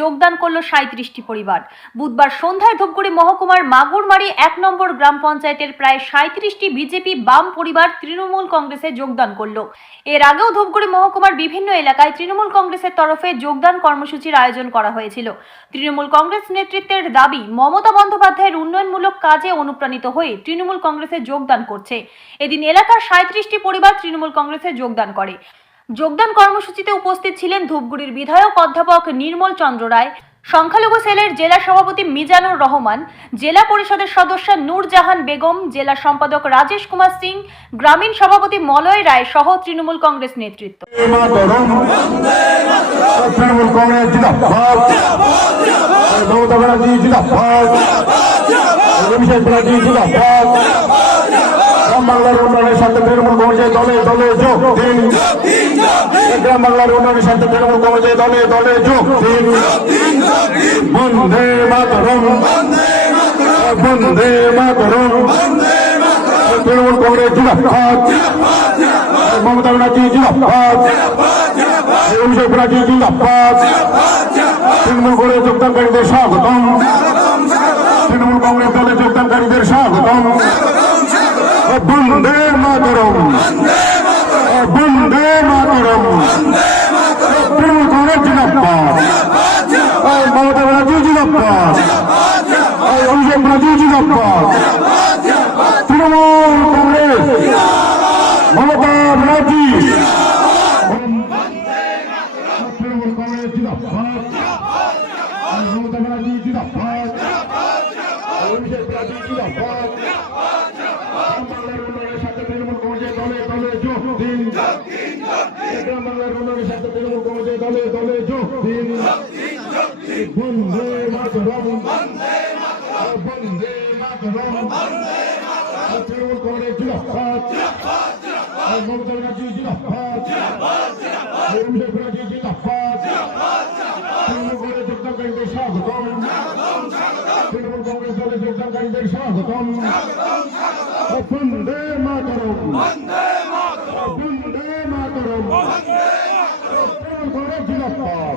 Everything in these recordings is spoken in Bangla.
যোগদান করল সাঁত্রিশটি পরিবার। বুধবার সন্ধ্যায় ধূপগুড়ি মহকুমার মাগুরমারি এক নম্বর গ্রাম পঞ্চায়েতের প্রায় সাঁত্রিশটি বিজেপি বাম পরিবার তৃণমূল কংগ্রেসে যোগদান করল। এর আগেও ধূপগুড়ি মহকুমার বিভিন্ন এলাকায় তৃণমূল কংগ্রেসের তরফে যোগদান কর্মসূচির আয়োজন করা হয়েছিল। তৃণমূল কংগ্রেস নেতৃত্বের দাবি, মমতা বন্দ্যোপাধ্যায়ের উন্নয়নমূলক কাজে অনুপ্রাণিত হয়ে তৃণমূল কংগ্রেসে যোগদান করছে। এদিন এলাকার সাঁত্রিশটি পরিবার তৃণমূল কংগ্রেসে যোগদান করে। যোগদান কর্মসূচিতে উপস্থিত ছিলেন ধূপগুড়ির বিধায়ক অধ্যাপক নির্মল চন্দ্র রায়, সংখ্যালঘু সেলের জেলা সভাপতি মিজানুর রহমান, জেলা পরিষদের সদস্য নূরজাহান বেগম, জেলা সম্পাদক রাজেশ কুমার সিং, গ্রামীণ সভাপতি মলয় রায় সহ তৃণমূল কংগ্রেস নেতৃত্ব। তৃণমূল কংগ্রেস গ্রাম বাংলার উন্নয়নের সাথে তৃণমূল কংগ্রেসের দলে দলে যোগ দিন। বন্দে মাতরম। বন্দে মাতরম। তৃণমূল কংগ্রেস জিন্দাবাদ মমতা ব্যানার্জি জিন্দাবাদ অভিষেক ব্যানার্জি জিন্দাবাদ তৃণমূল কংগ্রেস যোগদানকারীদের স্বাগতম। তৃণমূল কংগ্রেস দলে যোগদানকারীদের স্বাগতম। বন্দে মাতরম। বন্দে মাতরম। তৃণমূল কংগ্রেস জিন্দাবাদ মমতা ব্যানার্জি জিন্দাবাদ অভিষেক ব্যানার্জি জিন্দাবাদ তৃণমূল কংগ্রেস। মমতা ব্যানার্জি। কংগ্রেস জিন্দাবাদ মমতা ব্যানার্জি জিন্দাবাদ অভিষেক ব্যানার্জি জিন্দাবাদ গ্রাম বাংলার উন্নয়নের সাথে তৃণমূল কংগ্রেসের দলে দলে যোগ দিন গ্রাম বাংলার উন্নয়নের সাথে দলে যোগ দিন। বন্দে মাতরম। বন্দে মাতরম। তৃণমূল কংগ্রেস জিন্দাবাদ মমতা ব্যানার্জি জিন্দাবাদ অভিষেক ব্যানার্জি জিন্দাবাদ তৃণমূল কংগ্রেস যোগদানকারীদের স্বাগতম। তৃণমূল কংগ্রেস দলে যোগদানকারীদের স্বাগতম। বন্দে মাতরম। বন্দে মাতরম তৃণমূল কংগ্রেস জিন্দাবাদ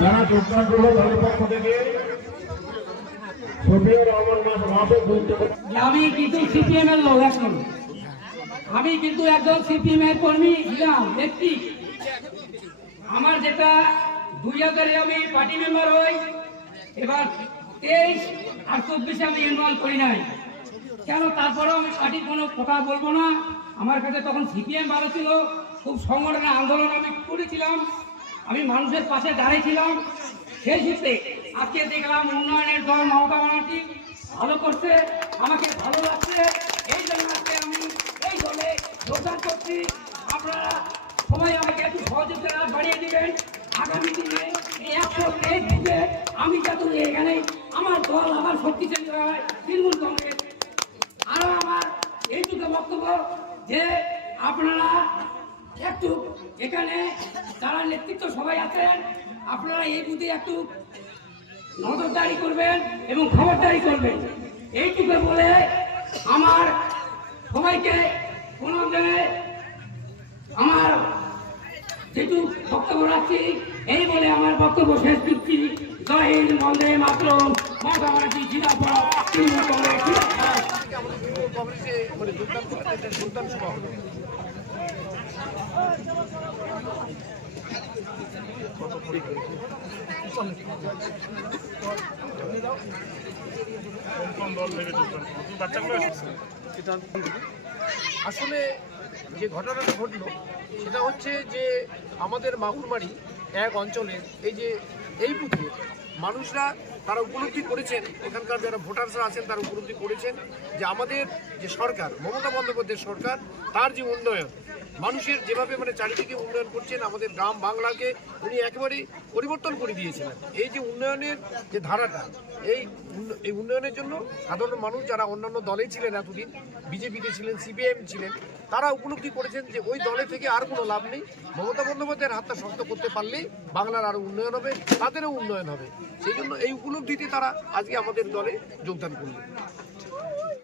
যারা যোগদান তাদের পক্ষ থেকে আমি কিন্তু সিপিএম এর লোক এখন। আমি কিন্তু একজন সিপিএম এর কর্মী ব্যক্তি। আমার যেটা দুই হাজারে আমি পার্টি মেম্বার হই, এবার তেইশ আর চব্বিশে আমি ইনভলভ করি নাই। কেন তারপরেও আমি পার্টির কোনো কথা বলব না? আমার কাছে তখন সিপিএম ভালো ছিল, খুব সংগঠনের আন্দোলন আমি করেছিলাম। আমি মানুষের পাশে দাঁড়িয়েছিলাম সেই সূত্রে আজকে দেখলাম উন্নয়নের দল মমতা ব্যানার্জি ভালো করছে, আমাকে ভালো লাগছে। এই জন্য আজকে আমি এই দলে যোগদান করছি। আপনারা সবাই আমাকে একটু সহযোগিতা বাড়িয়ে দিবেন। আগামী দিনে এই একশো বুথে আমি যাতে এখানে আমার দল আমার শক্তিশালী হয়, তৃণমূল কংগ্রেস। আরও আমার এইটুকু বক্তব্য যে আপনারা একটু এখানে যারা নেতৃত্ব সবাই আছেন, আপনারা এই বুথে একটু নজরদারি করবেন এবং খবরদারি করবেন। এইটুকু বলে আমার সবাইকে কোনো জায়গায় আমার যেটু বক্তব্য রাখছি, এই বলে আমার বক্তব্য শেষ করছি। জয় হিন্দ, বন্দে মাত্র মমতা ব্যানার্জি জিন্দাবাদ তৃণমূল কংগ্রেস আসলে যে ঘটনাটা ঘটলো, সেটা হচ্ছে যে আমাদের মাগুরমারি এক অঞ্চলে এই যে এই বুথে মানুষরা তারা উপলব্ধি করেছেন, এখানকার যারা ভোটার্সরা আছেন তারা উপলব্ধি করেছেন যে আমাদের যে সরকার, মমতা বন্দ্যোপাধ্যায়ের সরকার, তার যে উন্নয়ন মানুষের যেভাবে মানে চারিদিকে উন্নয়ন করছেন আমাদের গ্রাম বাংলাকে, উনি একেবারেই পরিবর্তন করে দিয়েছিলেন। এই যে উন্নয়নের যে ধারাটা, এই এই উন্নয়নের জন্য সাধারণ মানুষ যারা অন্যান্য দলে ছিলেন এতদিন, বিজেপিতে ছিলেন, সিপিআইএম ছিলেন, তারা উপলব্ধি করেছেন যে ওই দলে থেকে আর কোনো লাভ নেই। মমতা বন্দ্যোপাধ্যায়ের হাতটা শক্ত করতে পারলেই বাংলার আরও উন্নয়ন হবে, তাদেরও উন্নয়ন হবে। সেই জন্য এই উপলব্ধিতে তারা আজকে আমাদের দলে যোগদান করলেন।